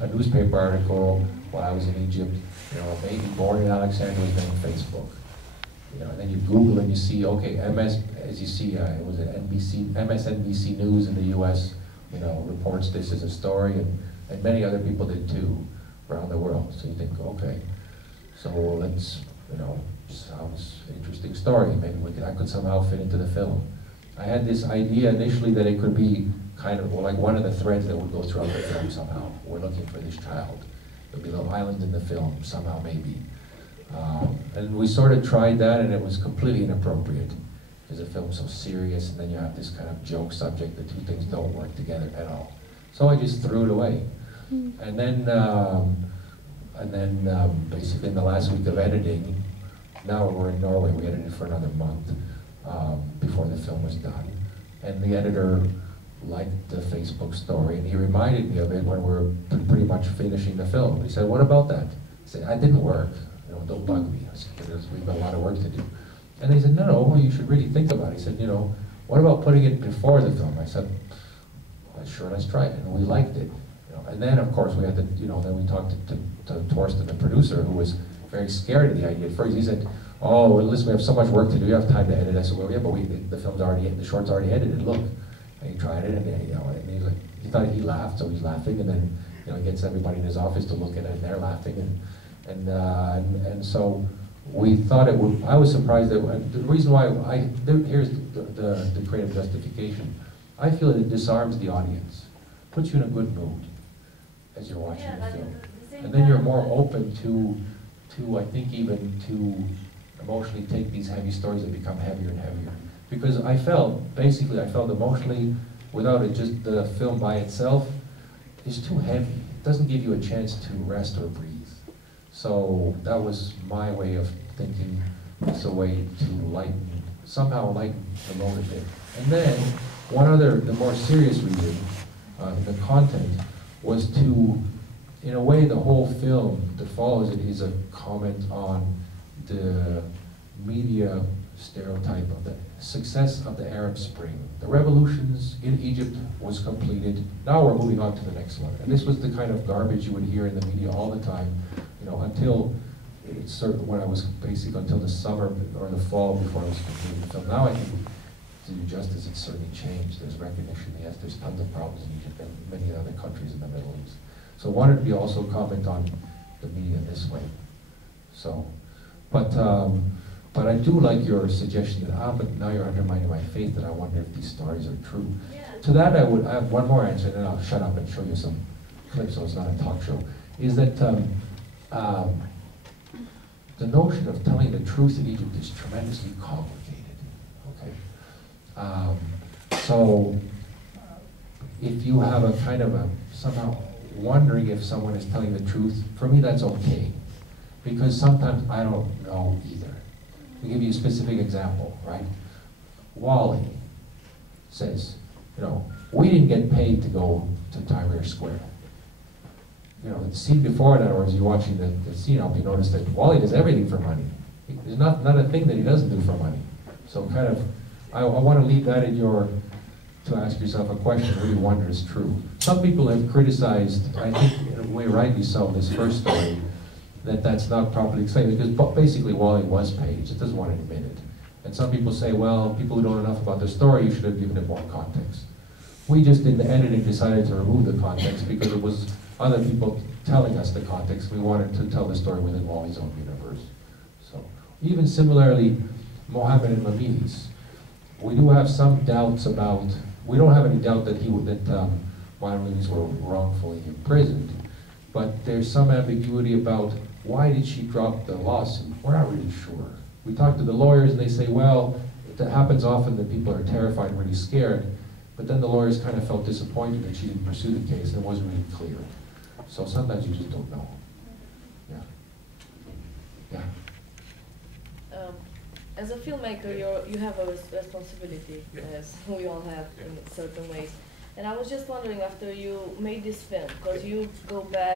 a newspaper article while I was in Egypt, you know, a baby born in Alexandria was named Facebook. You know, and then you Google and you see, okay, as you see, it was MSNBC News in the U.S., you know, reports this as a story, and many other people did too, around the world. So you think, okay, so let's, you know, sounds interesting story. Maybe I could somehow fit into the film. I had this idea initially that it could be kind of like one of the threads that would go throughout the film somehow. We're looking for this child. There'll be little islands in the film, somehow maybe. And we sort of tried that, and it was completely inappropriate, because the film's so serious, and then you have this kind of joke subject. The two things don't work together at all. So I just threw it away. And then basically in the last week of editing, now we're in Norway, we edited for another month before the film was done. And the editor liked the Facebook story, and he reminded me of it when we were pretty much finishing the film. He said, "What about that?" I said, "That didn't work. You know, don't bug me. I said, we've got a lot of work to do." And they said, "No, you should really think about it." He said, "You know, what about putting it before the film?" I said, "Well, sure, let's try it." And we liked it. You know, and then, of course, we had to, you know, then we talked to Torsten, the producer, who was very scared of the idea. At first, he said, "Oh, well, listen, we have so much work to do. You have time to edit." I said, "Well, yeah, but the film's already, the short's already edited. Look." And he tried it, and you know, and he was like, he thought he laughed, so he's laughing, and then, you know, he gets everybody in his office to look at it, and they're laughing, and so we thought it would. I was surprised that the reason why here's the creative justification. I feel that it disarms the audience, puts you in a good mood as you're watching the film, and then you're more open to I think even to emotionally take these heavy stories that become heavier and heavier. Because I felt emotionally, without it, just the film by itself is too heavy. It doesn't give you a chance to rest or breathe. So that was my way of thinking. It's a way to somehow lighten the load a bit. And then, one other, the more serious reason, the content, was to, in a way, the whole film that follows it is a comment on the media stereotype of the success of the Arab Spring. The revolutions in Egypt was completed. Now we're moving on to the next one. And this was the kind of garbage you would hear in the media all the time, you know, until when I was basically until the summer or the fall before I was completing the film. Now I think, to do justice, it's certainly changed. There's recognition. Yes, there's tons of problems in Egypt and many other countries in the Middle East. So I wanted to be also comment on the media this way. So, but I do like your suggestion that, but now you're undermining my faith, that I wonder if these stories are true. Yeah. To that, I have one more answer, and then I'll shut up and show you some clips so it's not a talk show. Is that the notion of telling the truth in Egypt is tremendously complicated. Okay, so if you have a kind of somehow wondering if someone is telling the truth, for me that's okay, because sometimes I don't know either. To give you a specific example, right? Wally says, you know, we didn't get paid to go to Tahrir Square. You know, the scene before that, or as you're watching the scene, I hope you notice that Wally does everything for money. There's not a thing that he doesn't do for money. So kind of, I want to leave that in to ask yourself a question where you wonder is true. Some people have criticized, I think in a way rightly so, this first story, that's not properly explained, because basically Wally was paid, he just doesn't want to admit it. And some people say, well, people who don't know enough about the story, you should have given it more context. We just, in the editing, decided to remove the context because it was other people telling us the context. We wanted to tell the story within Wally's own universe. So, even similarly, Mohammed and Mami's, we do have some doubts about, we don't have any doubt that Mohammed were wrongfully imprisoned, but there's some ambiguity about why did she drop the lawsuit? We're not really sure. We talked to the lawyers and they say, well, it happens often that people are terrified and really scared, but then the lawyers kind of felt disappointed that she didn't pursue the case and it wasn't really clear. So sometimes you just don't know. Yeah. Yeah. As a filmmaker, you have a responsibility, as we all have in certain ways. And I was just wondering, after you made this film, because you go back